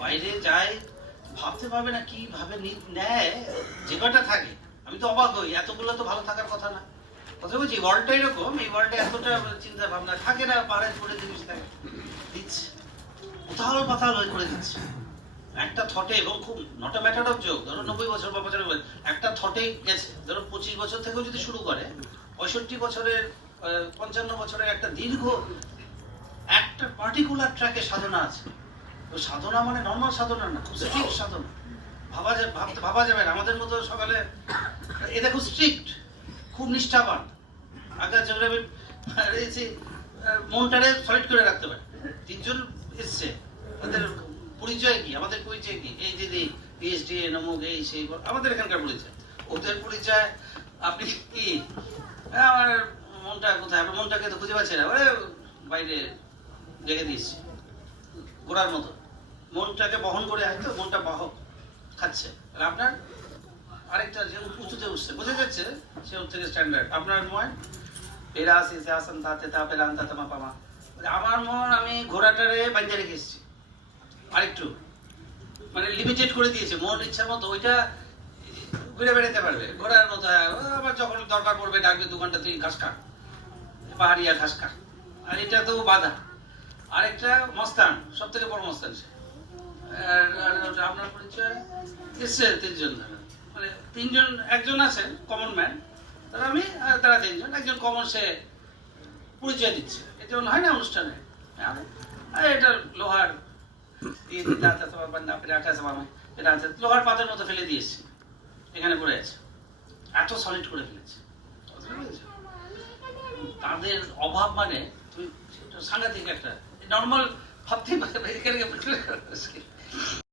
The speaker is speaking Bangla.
বাইরে যায় ভাবতে পারবে না কিভাবে নেয়, যে কটা থাকে আমি তো অবাক হই, এতগুলো তো ভালো থাকার কথা না। কথা বলছি ওয়ার্ল্ডটা এরকম, এই ওয়ার্ল্ডে এতটা চিন্তা ভাবনা থাকে না, পাহাড়ের পরে জিনিস থাকে দিচ্ছে, উথাল পাতাল হয়ে করে দিচ্ছে একটা থটে। এবং খুব not a matter of joke, ধরো 90 বছর বা 95 বছর একটা থটে গেছে, ধরো 25 বছর থেকেও যদি শুরু করে, 65 বছরের 55 বছরের একটা দীর্ঘ একটা পার্টিকুলার ট্র্যাকে সাধনা আছে। তো সাধনা মানে নর্মাল সাধনা না, খুব স্ট্রিক্ট সাধনা, ভাবা যাবে না আমাদের মতো সকালে। এটা খুব স্ট্রিক্ট, খুব নিষ্ঠাবান। আগে যেগুলো আমি মনটারে সলিড করে রাখতে পারে। 3 জন এসছে, তাদের পরিচয় কি, আমাদের পরিচয় কি, এই দিদি পিএইচডি নমুক এই সেই, আমাদের এখানকার পরিচয়। ওদের পরিচয় আপনি কি, আমার মনটা কোথায়, আমার মনটাকে তো খুঁজে পাচ্ছি না, ওরে বাইরে রেখে দিয়েছি ঘোড়ার মতো, মনটাকে বহন করে আসতো, মনটা বাহক খাচ্ছে। আর আপনার আরেকটা যে উঁচুতে উঠছে, বোঝা যাচ্ছে সে ওর থেকে স্ট্যান্ডার্ড। আপনার মন এরা আসি সে আসন তাতে তা পেলাম তা তোমা পামা, আমার মন আমি ঘোড়াটারে বাঁধে রেখে এসেছি, আরেকটু মানে লিমিটেড করে দিয়েছে, মন ইচ্ছা মতো ওইটা ঘুরে বেড়াতে পারবে ঘোড়ার মতো। আবার যখন দরকার পড়বে ডাকবে 2 ঘন্টা তুই ঘাস খা, পাহাড়িয়া ঘাস খা। আর এটা তো বাধা। আরেকটা মস্তান, সব থেকে বড় মস্তান সে। আপনার পরিচয় এসছে 3 জন, মানে 3 জন, একজন আছেন কমন ম্যান, তারা আমি, তারা 3 জন, একজন কমন, সে পরিচয় দিচ্ছে। এটা হয় না অনুষ্ঠানে, এটা লোহার লোহার পাতের মতো ফেলে দিয়েছি, এখানে পড়ে আছে, এত সলিড করে ফেলেছে। তাদের অভাব মানে সাংঘাতিক একটা নর্মাল ভাবতেই